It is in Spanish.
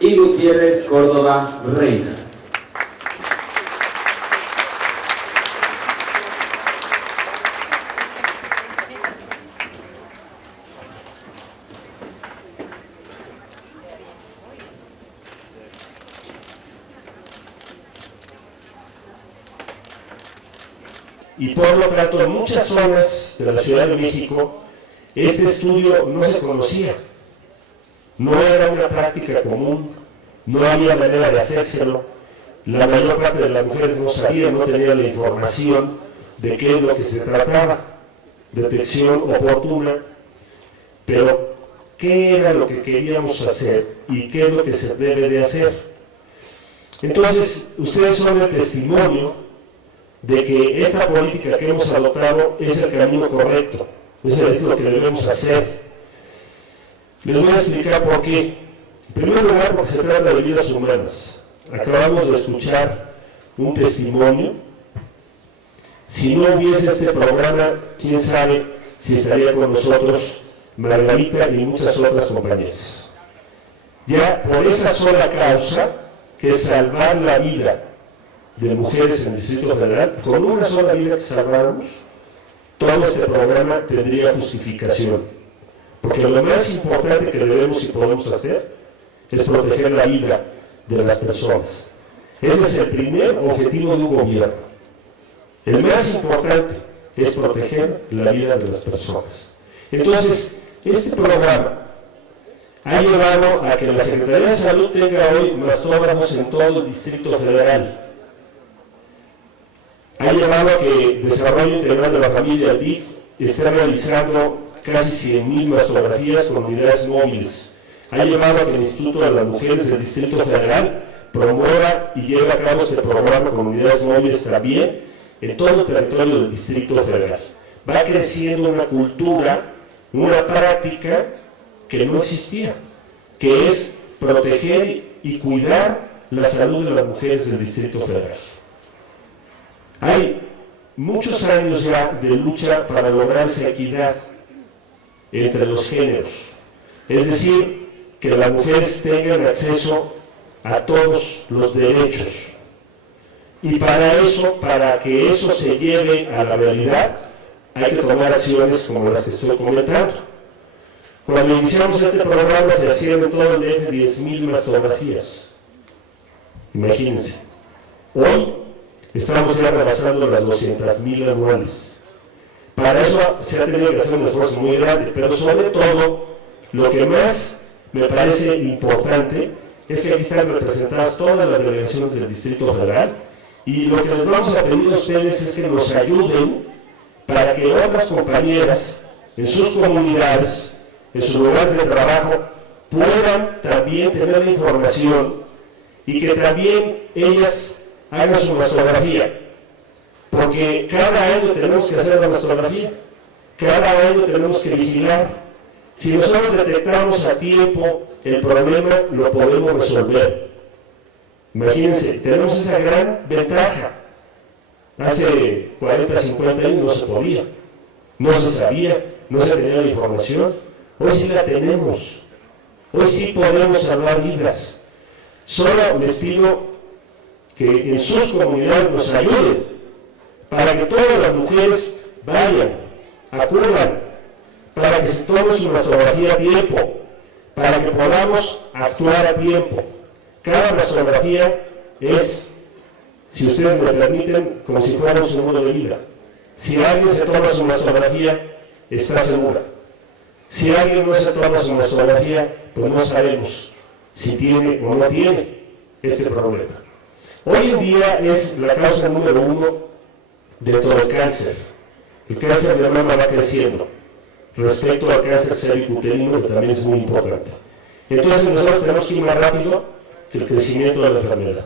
y Gutiérrez Córdoba Reina. Y por lo tanto, en muchas zonas de la Ciudad de México, este estudio no se conocía. No era una práctica común, no había manera de hacérselo. La mayor parte de las mujeres no sabían, no tenían la información de qué es lo que se trataba, detección oportuna. Pero, ¿qué era lo que queríamos hacer y qué es lo que se debe de hacer? Entonces, ustedes son el testimonio de que esta política que hemos adoptado es el camino correcto, es lo que debemos hacer. Les voy a explicar por qué. En primer lugar, porque se trata de vidas humanas. Acabamos de escuchar un testimonio. Si no hubiese este programa, quién sabe si estaría con nosotros Margarita y muchas otras compañeras. Ya por esa sola causa, que es salvar la vida de mujeres en el Distrito Federal, con una sola vida que salváramos, todo este programa tendría justificación. Porque lo más importante que debemos y podemos hacer es proteger la vida de las personas. Ese es el primer objetivo de un gobierno. El más importante es proteger la vida de las personas. Entonces, este programa ha llevado a que la Secretaría de Salud tenga hoy mastógrafos en todo el Distrito Federal. Ha llevado a que el Desarrollo Integral de la Familia, el DIF, esté realizando casi 100,000 mastografías con unidades móviles. Ha llevado a que el Instituto de las Mujeres del Distrito Federal promueva y lleve a cabo este programa con unidades móviles también en todo el territorio del Distrito Federal. Va creciendo una cultura, una práctica que no existía, que es proteger y cuidar la salud de las mujeres del Distrito Federal. Hay muchos años ya de lucha para lograr esa equidad entre los géneros, es decir, que las mujeres tengan acceso a todos los derechos. Y para eso, para que eso se lleve a la realidad, hay que tomar acciones como las que estoy comentando. Cuando iniciamos este programa se hacían en todo el DF 10,000 mastografías. Imagínense. Hoy estamos ya rebasando las 200,000 anuales. Para eso se ha tenido que hacer un esfuerzo muy grande, pero sobre todo, lo que más me parece importante es que aquí están representadas todas las delegaciones del Distrito Federal, y lo que les vamos a pedir a ustedes es que nos ayuden para que otras compañeras en sus comunidades, en sus lugares de trabajo, puedan también tener la información y que también ellas hagan su mastografía, porque cada año tenemos que hacer la mastografía, cada año tenemos que vigilar. Si nosotros detectamos a tiempo el problema, lo podemos resolver. Imagínense, tenemos esa gran ventaja. Hace 40, 50 años no se podía, no se sabía, no se tenía la información. Hoy sí la tenemos, hoy sí podemos salvar vidas. Solo les pido que en sus comunidades nos ayuden para que todas las mujeres vayan, acudan, para que se tome su mastografía a tiempo, para que podamos actuar a tiempo. Cada mastografía es, si ustedes me permiten, como si fuera un seguro de vida. Si alguien se toma su mastografía, está segura. Si alguien no se toma su mastografía, pues no sabemos si tiene o no tiene este problema. Hoy en día es la causa número 1 de todo el cáncer. El cáncer de mama va creciendo respecto al cáncer cervicuterino, que también es muy importante. Entonces nosotros tenemos que ir más rápido que el crecimiento de la enfermedad.